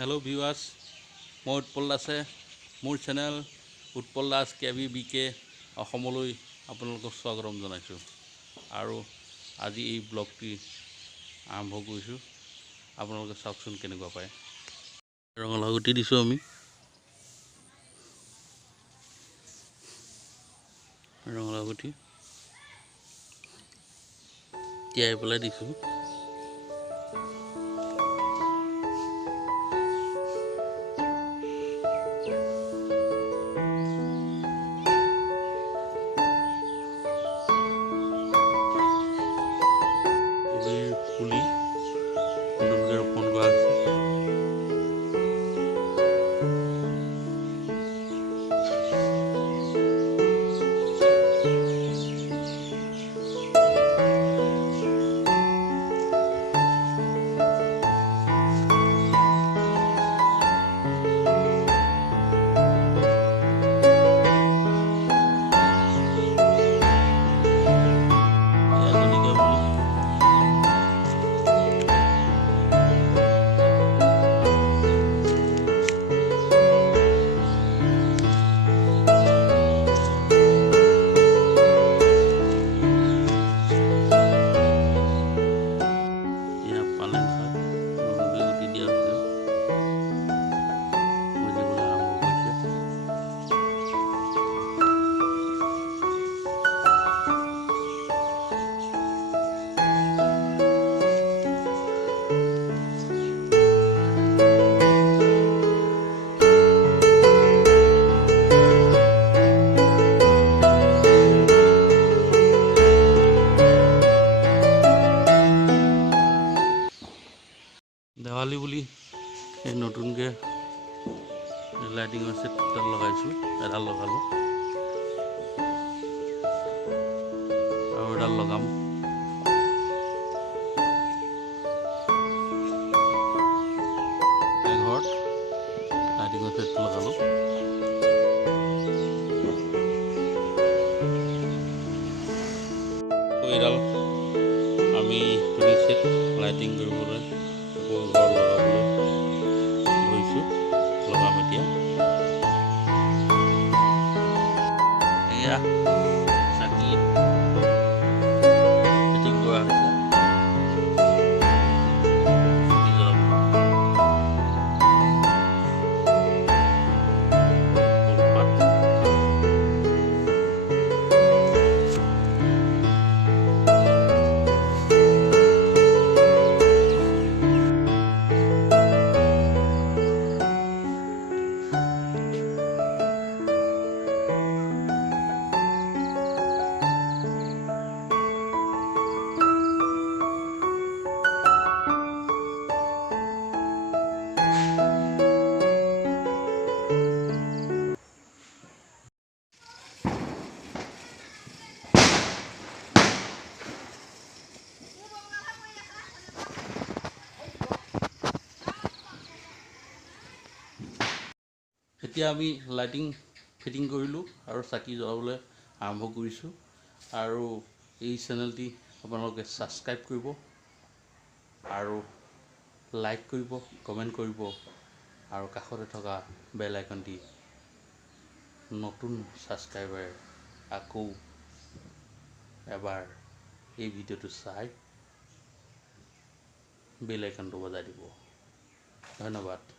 Hello viewers, মই উৎপল দাসে মোৰ চেনেল উৎপল দাস KVBK অসমলৈ আপোনালোকক স্বাগতম জনাইছোঁ আৰু আজি এই ব্লগটি আৰম্ভ কৰিছোঁ। আপোনালোকে চাওকচোন কেনেকুৱা পায়। ৰঙালাও গুটি দিছোঁ আমি। ৰঙালাও গুটি তিয়াই পেলাই দিছোঁ। পুলি নতুনকৈ ৰোপণ কৰা হৈছে। দেৱালী বুলি এই নতুনকৈ লাইটিঙৰ ছেটডাল লগাইছোঁ। এডাল লগালোঁ আৰু এডাল লগাম। ঘৰত লাইটিঙৰ ছেটটো লগালোঁ। এইডাল আমি তিনি ছেট লাইটিং কৰিবলৈ আকৌ ঘৰ লগাবলৈ ধৰিছোঁ। লগাম এতিয়া। এয়া চাকি ফিটিং কৰা হৈছে। এতিয়া আমি লাইটিং ফিটিং কৰিলোঁ আৰু চাকি জ্বলাবলৈ আৰম্ভ কৰিছোঁ। আৰু এই চেনেলটি আপোনালোকে ছাবস্ক্ৰাইব কৰিব আৰু লাইক কৰিব, কমেণ্ট কৰিব আৰু কাষতে থকা বেল আইকনটি নতুন ছাবস্ক্ৰাইবাৰে আকৌ এবাৰ এই ভিডিঅ'টো চাই বেল আইকনটো বজাই দিব। ধন্যবাদ।